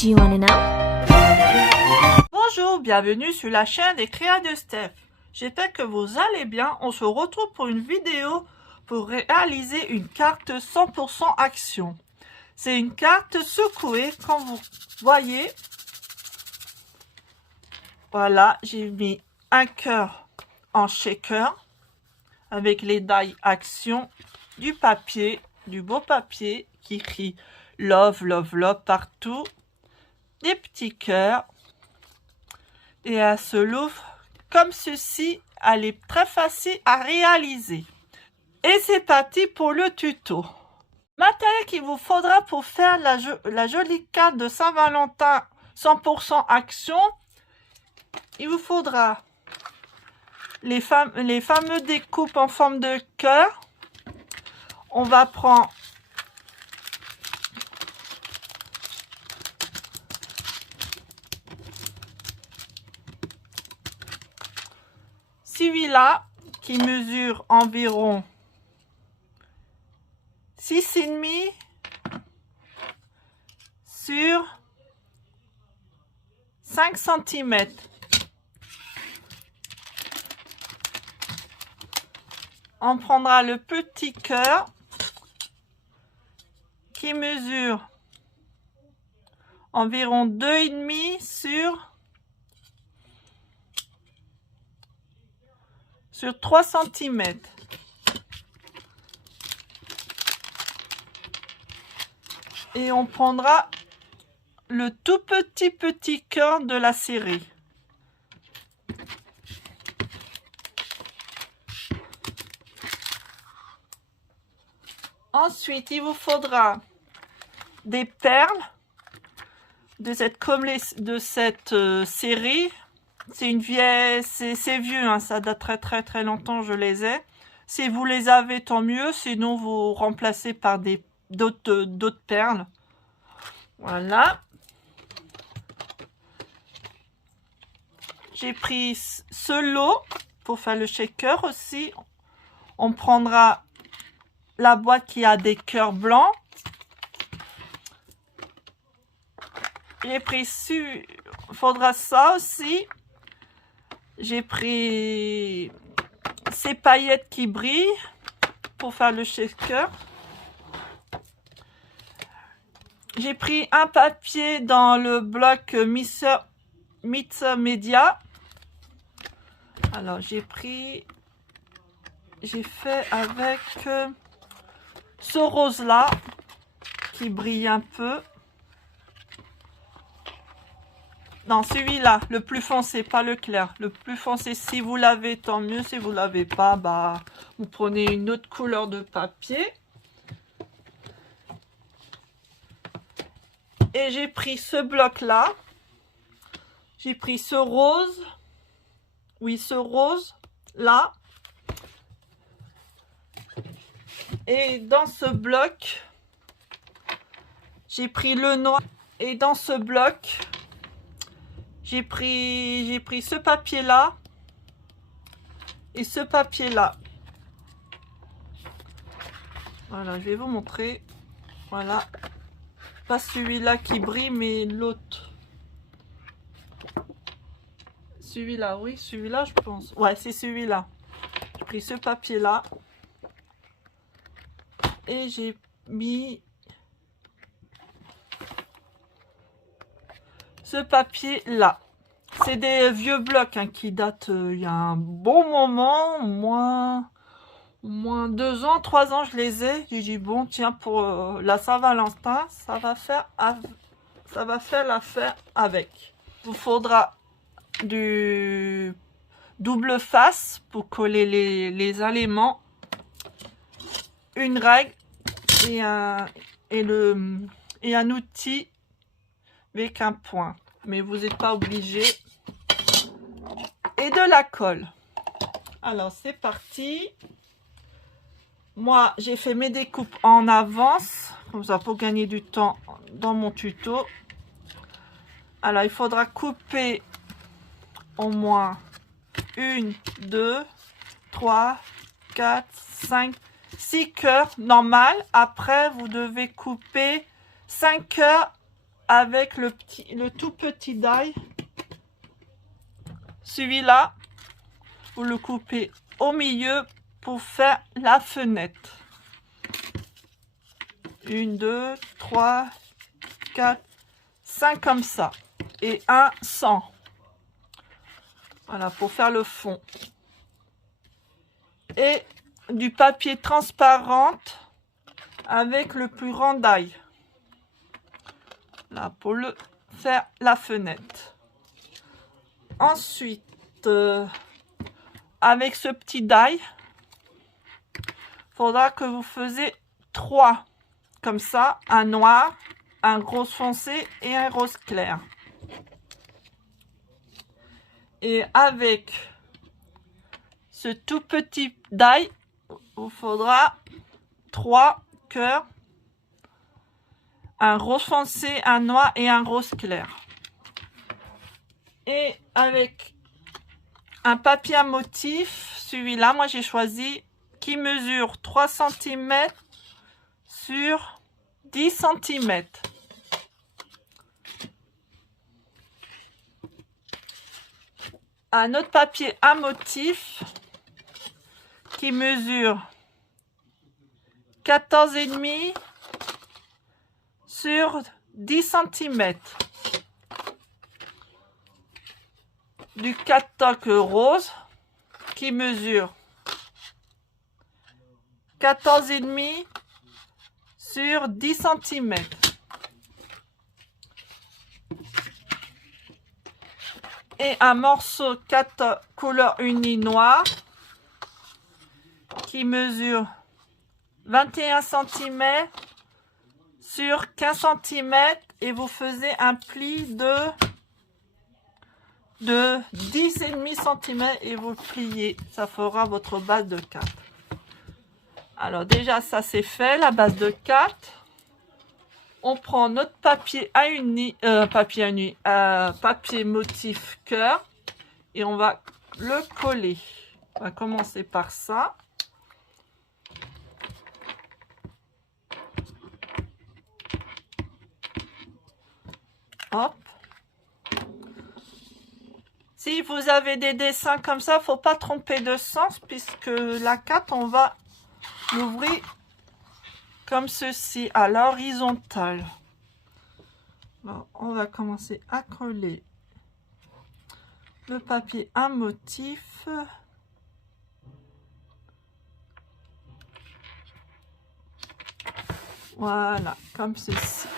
Do you wanna know? Bonjour, bienvenue sur la chaîne des Créas de Steph. J'espère que vous allez bien. On se retrouve pour une vidéo pour réaliser une carte 100% action. C'est une carte secouée, comme vous voyez. Voilà, j'ai mis un cœur en shaker avec les die action, du papier, du beau papier qui écrit love, love, love partout, des petits cœurs et elle se l'ouvre comme ceci. Elle est très facile à réaliser. Et c'est parti pour le tuto. Matériel qu'il vous faudra pour faire la jolie carte de Saint-Valentin 100% action. Il vous faudra les fameux découpes en forme de cœur. On va prendre celui-là qui mesure environ 6,5 sur 5 cm. On prendra le petit cœur qui mesure environ 2,5 sur 3 cm. Et on prendra le tout petit cœur de la série. Ensuite, il vous faudra des perles de cette série. C'est une vieille, c'est vieux, hein, ça date très longtemps, je les ai. Si vous les avez, tant mieux. Sinon, vous remplacez par d'autres perles. Voilà. J'ai pris ce lot pour faire le shaker aussi. On prendra la boîte qui a des cœurs blancs. J'ai pris il faudra ça aussi. J'ai pris ces paillettes qui brillent pour faire le shaker. J'ai pris un papier dans le bloc Mix Media. Alors j'ai fait avec ce rose là qui brille un peu. Non, celui-là, le plus foncé, pas le clair. Le plus foncé, si vous l'avez, tant mieux. Si vous l'avez pas, bah, vous prenez une autre couleur de papier. Et j'ai pris ce bloc-là. J'ai pris ce rose. Oui, ce rose-là. Et dans ce bloc, j'ai pris le noir. Et dans ce bloc, j'ai pris ce papier-là et ce papier-là. Voilà, je vais vous montrer. Voilà. Pas celui-là qui brille, mais l'autre. Celui-là, oui, celui-là, je pense. Ouais, c'est celui-là. J'ai pris ce papier-là. Et j'ai mis ce papier-là. C'est des vieux blocs hein, qui datent il y a un bon moment, moins 2 ans, 3 ans, je les ai. J'ai dit, bon, tiens, pour la Saint-Valentin, ça va faire l'affaire avec. Il vous faudra du double face pour coller les éléments, une règle et un outil avec un point. Mais vous n'êtes pas obligé. Et de la colle. Alors, c'est parti. Moi, j'ai fait mes découpes en avance, comme ça, pour gagner du temps dans mon tuto. Alors, il faudra couper au moins 1, 2, 3, 4, 5, 6 cœurs normal. Après, vous devez couper 5 cœurs avec le tout petit die. Celui-là, vous le coupez au milieu pour faire la fenêtre. 1, 2, 3, 4, 5 comme ça. Et un 100. Voilà, pour faire le fond. Et du papier transparent avec le plus grand die. Là, pour le faire la fenêtre. Ensuite, avec ce petit die, il faudra que vous faisiez 3 comme ça, un noir, un rose foncé et un rose clair. Et avec ce tout petit die, il faudra 3 cœurs, un rose foncé, un noir et un rose clair. Et avec un papier à motif, celui-là, moi j'ai choisi, qui mesure 3 cm sur 10 cm. Un autre papier à motif qui mesure 14,5 sur 10 cm. Du catoc rose qui mesure 14,5 sur 10 cm. Et un morceau 4 couleur unie noire qui mesure 21 cm sur 15 cm et vous faisiez un pli de 10,5 cm et vous pliez. Ça fera votre base de 4. Alors déjà ça c'est fait, la base de 4. On prend notre papier à uni, papier motif cœur et on va le coller. On va commencer par ça. Hop. Si vous avez des dessins comme ça, faut pas tromper de sens puisque la 4 on va l'ouvrir comme ceci à l'horizontale. Bon, on va commencer à coller le papier à motif. Voilà, comme ceci.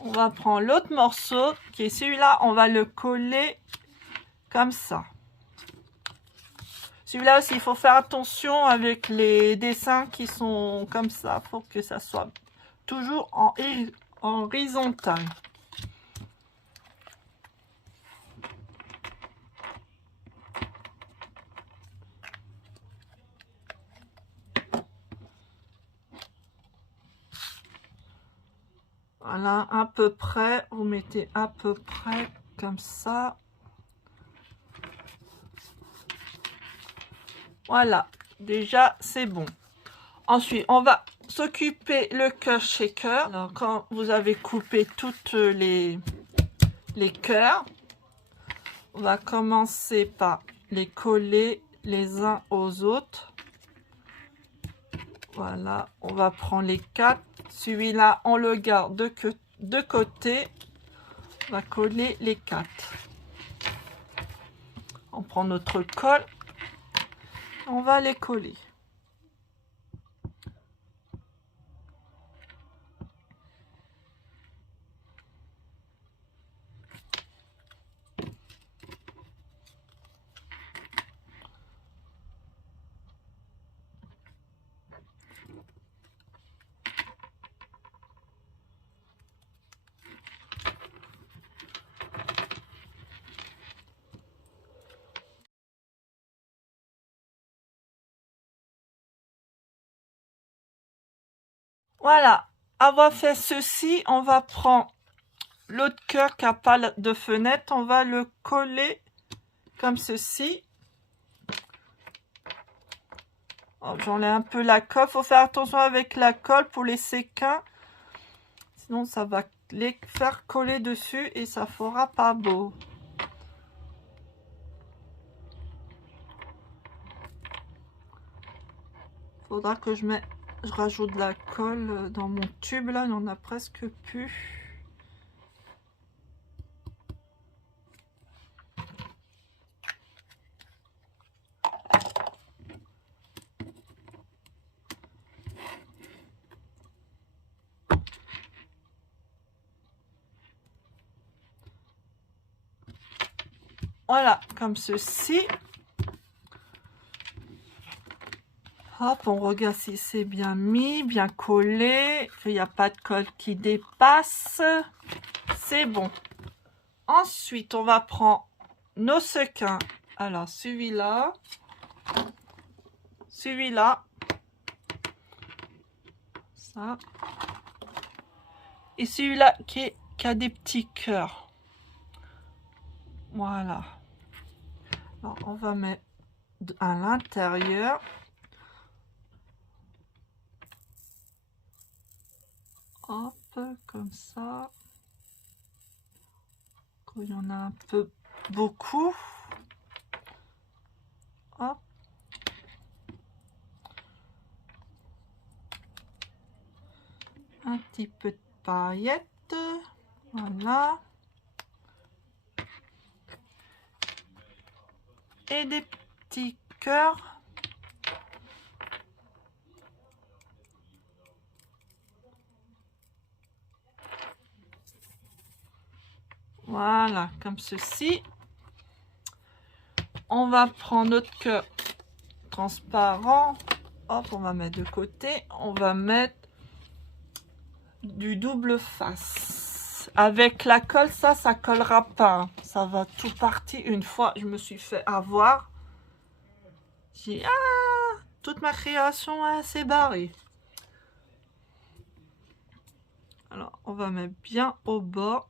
On va prendre l'autre morceau qui est celui-là, on va le coller comme ça. Celui-là aussi, il faut faire attention avec les dessins qui sont comme ça. Il faut que ça soit toujours en horizontal. Voilà, à peu près. Vous mettez à peu près comme ça. Voilà, déjà c'est bon. Ensuite, on va s'occuper le cœur shaker. Alors, quand vous avez coupé toutes les cœurs, on va commencer par les coller les uns aux autres. Voilà, on va prendre les 4. Celui-là, on le garde de côté. On va coller les 4. On prend notre colle. On va les coller. Voilà, avoir fait ceci, on va prendre l'autre cœur qui n'a pas de fenêtre, on va le coller comme ceci. J'enlève un peu la colle. Faut faire attention avec la colle pour les séquins. Sinon, ça va les faire coller dessus et ça fera pas beau. Faudra que je rajoute de la colle dans mon tube. Là, il n'y en a presque plus. Voilà, comme ceci. Hop, on regarde si c'est bien mis, bien collé. Il n'y a pas de colle qui dépasse. C'est bon. Ensuite, on va prendre nos sequins. Alors, celui-là. Celui-là. Ça. Et celui-là qui a des petits cœurs. Voilà. Alors, on va mettre à l'intérieur. Hop, comme ça. Quand il y en a un peu beaucoup. Hop. Un petit peu de paillettes. Voilà. Et des petits cœurs. Voilà, comme ceci. On va prendre notre cœur transparent. Hop, on va mettre de côté. On va mettre du double face. Avec la colle, ça collera pas. Ça va tout partir. Une fois, je me suis fait avoir. J'ai toute ma création s'est barrée. Alors, on va mettre bien au bas.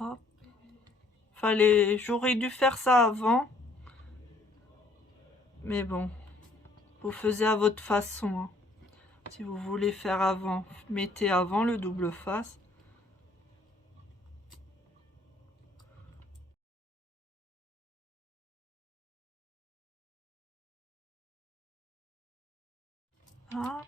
Hop. J'aurais dû faire ça avant. Mais bon, vous faisiez à votre façon. Hein. Si vous voulez faire avant, mettez avant le double face. Ah.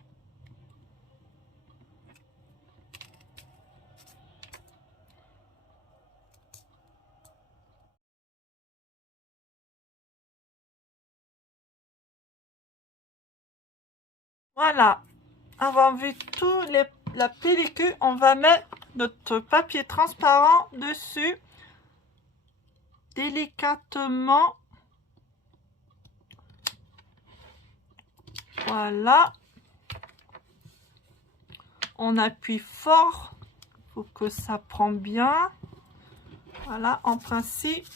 Voilà, avoir vu la pellicule, on va mettre notre papier transparent dessus, délicatement. Voilà. On appuie fort pour que ça prenne bien. Voilà, en principe,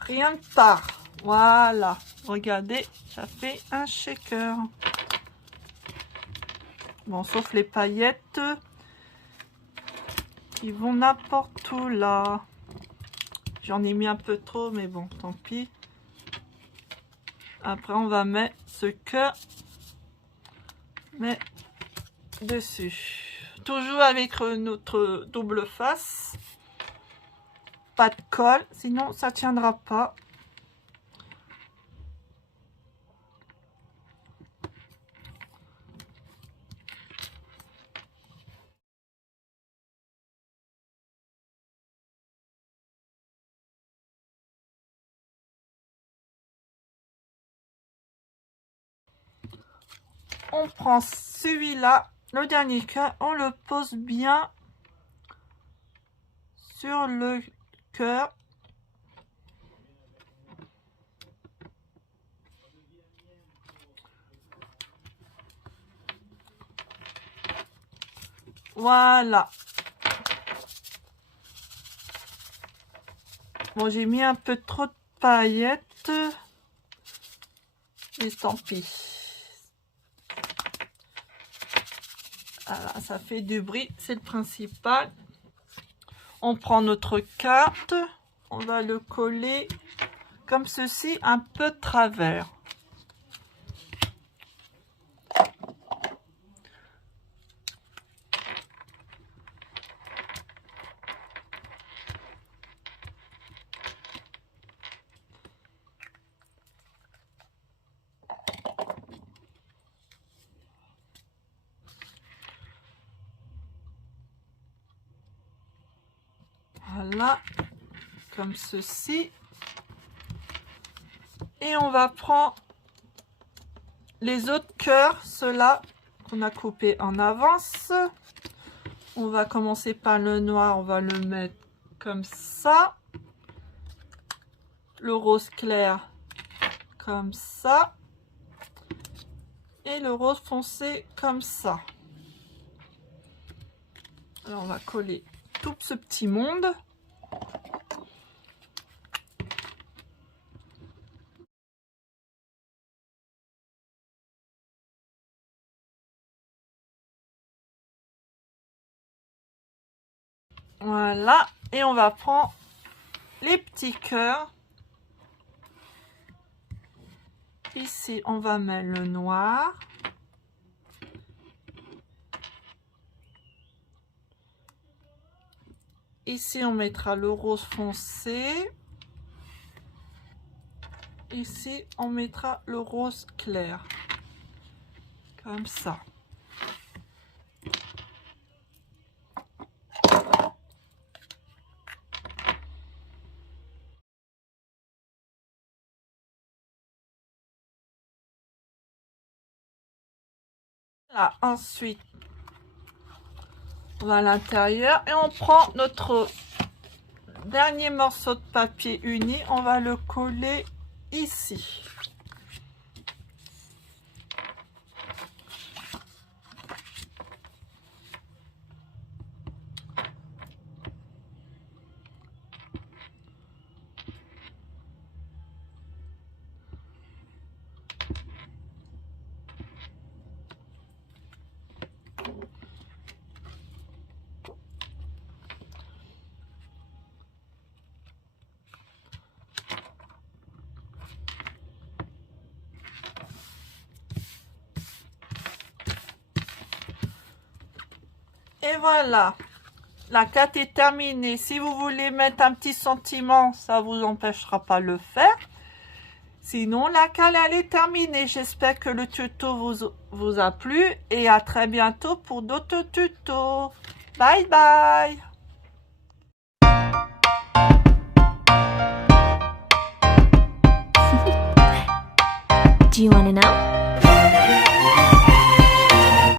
rien ne part. Voilà, regardez, ça fait un shaker. Bon, sauf les paillettes qui vont n'importe où là. J'en ai mis un peu trop, mais bon, tant pis. Après, on va mettre ce cœur dessus. Toujours avec notre double face. Pas de colle, sinon ça tiendra pas. On prend celui-là, le dernier cœur, on le pose bien sur le cœur. Voilà. Bon, j'ai mis un peu trop de paillettes. Mais tant pis. Voilà, ça fait du bruit, c'est le principal. On prend notre carte, on va le coller comme ceci, un peu de travers. Voilà, comme ceci. Et on va prendre les autres cœurs, ceux-là qu'on a coupés en avance. On va commencer par le noir, on va le mettre comme ça. Le rose clair, comme ça. Et le rose foncé, comme ça. Alors on va coller tout ce petit monde. Voilà, et on va prendre les petits cœurs. Ici, on va mettre le noir. Ici, on mettra le rose foncé. Ici, on mettra le rose clair. Comme ça. Là, ensuite, on va à l'intérieur et on prend notre dernier morceau de papier uni, on va le coller ici. Et voilà, la carte est terminée. Si vous voulez mettre un petit sentiment, ça vous empêchera pas de le faire. Sinon, la cale, elle est terminée. J'espère que le tuto vous a plu et à très bientôt pour d'autres tutos. Bye bye. Do you want to know?